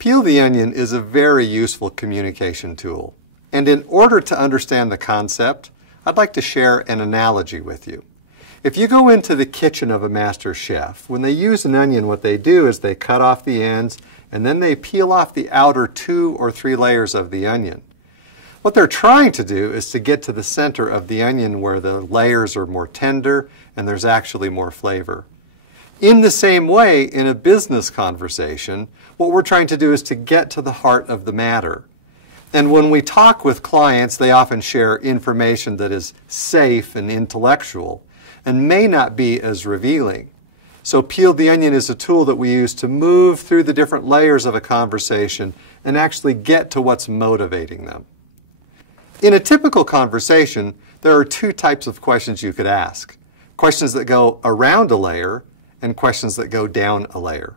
Peel the onion is a very useful communication tool. And in order to understand the concept, I'd like to share an analogy with you. If you go into the kitchen of a master chef, when they use an onion, what they do is they cut off the ends and then they peel off the outer 2 or 3 layers of the onion. What they're trying to do is to get to the center of the onion where the layers are more tender and there's actually more flavor. In the same way, in a business conversation, what we're trying to do is to get to the heart of the matter. And when we talk with clients, they often share information that is safe and intellectual and may not be as revealing. So Peel the Onion is a tool that we use to move through the different layers of a conversation and actually get to what's motivating them. In a typical conversation, there are 2 types of questions you could ask. Questions that go around a layer and questions that go down a layer.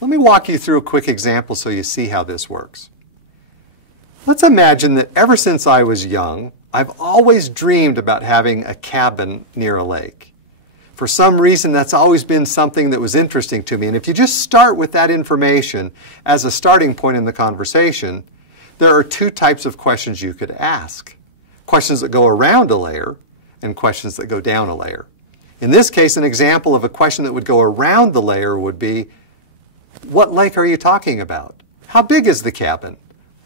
Let me walk you through a quick example so you see how this works. Let's imagine that ever since I was young, I've always dreamed about having a cabin near a lake. For some reason, that's always been something that was interesting to me. And if you just start with that information as a starting point in the conversation, there are 2 types of questions you could ask. Questions that go around a layer and questions that go down a layer. In this case, an example of a question that would go around the layer would be, what lake are you talking about? How big is the cabin?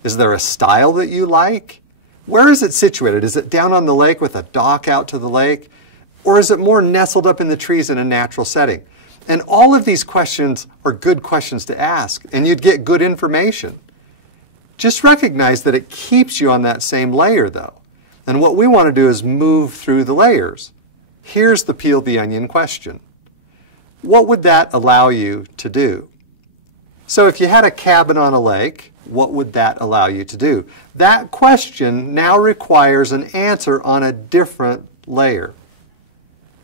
Is there a style that you like? Where is it situated? Is it down on the lake with a dock out to the lake? Or is it more nestled up in the trees in a natural setting? And all of these questions are good questions to ask, and you'd get good information. Just recognize that it keeps you on that same layer, though. And what we want to do is move through the layers. Here's the Peel the Onion question. What would that allow you to do? So if you had a cabin on a lake, what would that allow you to do? That question now requires an answer on a different layer.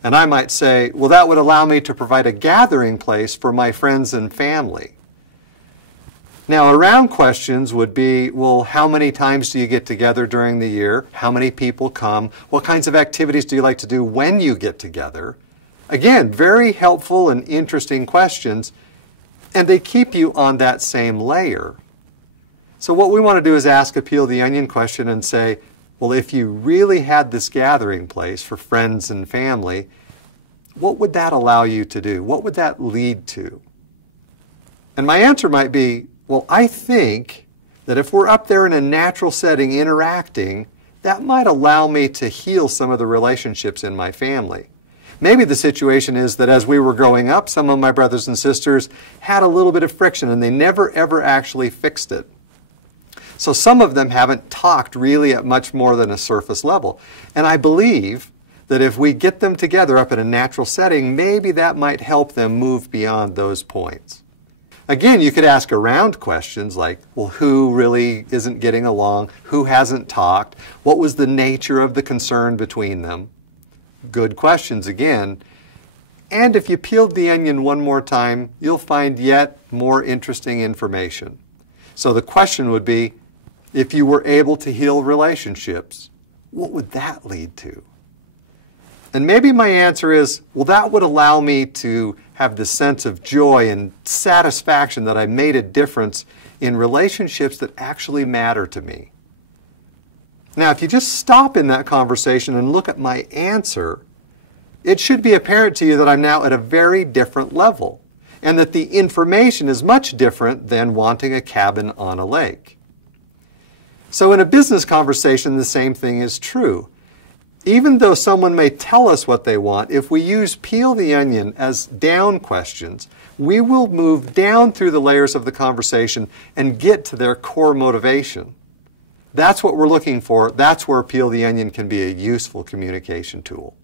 And I might say, well, that would allow me to provide a gathering place for my friends and family. Now, around questions would be, well, how many times do you get together during the year? How many people come? What kinds of activities do you like to do when you get together? Again, very helpful and interesting questions, and they keep you on that same layer. So what we want to do is ask a Peel the Onion question and say, well, if you really had this gathering place for friends and family, what would that allow you to do? What would that lead to? And my answer might be, well, I think that if we're up there in a natural setting interacting, that might allow me to heal some of the relationships in my family. Maybe the situation is that as we were growing up, some of my brothers and sisters had a little bit of friction and they never ever actually fixed it. So some of them haven't talked really at much more than a surface level. And I believe that if we get them together up in a natural setting, maybe that might help them move beyond those points. Again, you could ask around questions like, well, who really isn't getting along? Who hasn't talked? What was the nature of the concern between them? Good questions again. And if you peeled the onion one more time, you'll find yet more interesting information. So the question would be, if you were able to heal relationships, what would that lead to? And maybe my answer is, well, that would allow me to have the sense of joy and satisfaction that I made a difference in relationships that actually matter to me. Now, if you just stop in that conversation and look at my answer, it should be apparent to you that I'm now at a very different level, and that the information is much different than wanting a cabin on a lake. So in a business conversation, the same thing is true. Even though someone may tell us what they want, if we use Peel the Onion as down questions, we will move down through the layers of the conversation and get to their core motivation. That's what we're looking for. That's where Peel the Onion can be a useful communication tool.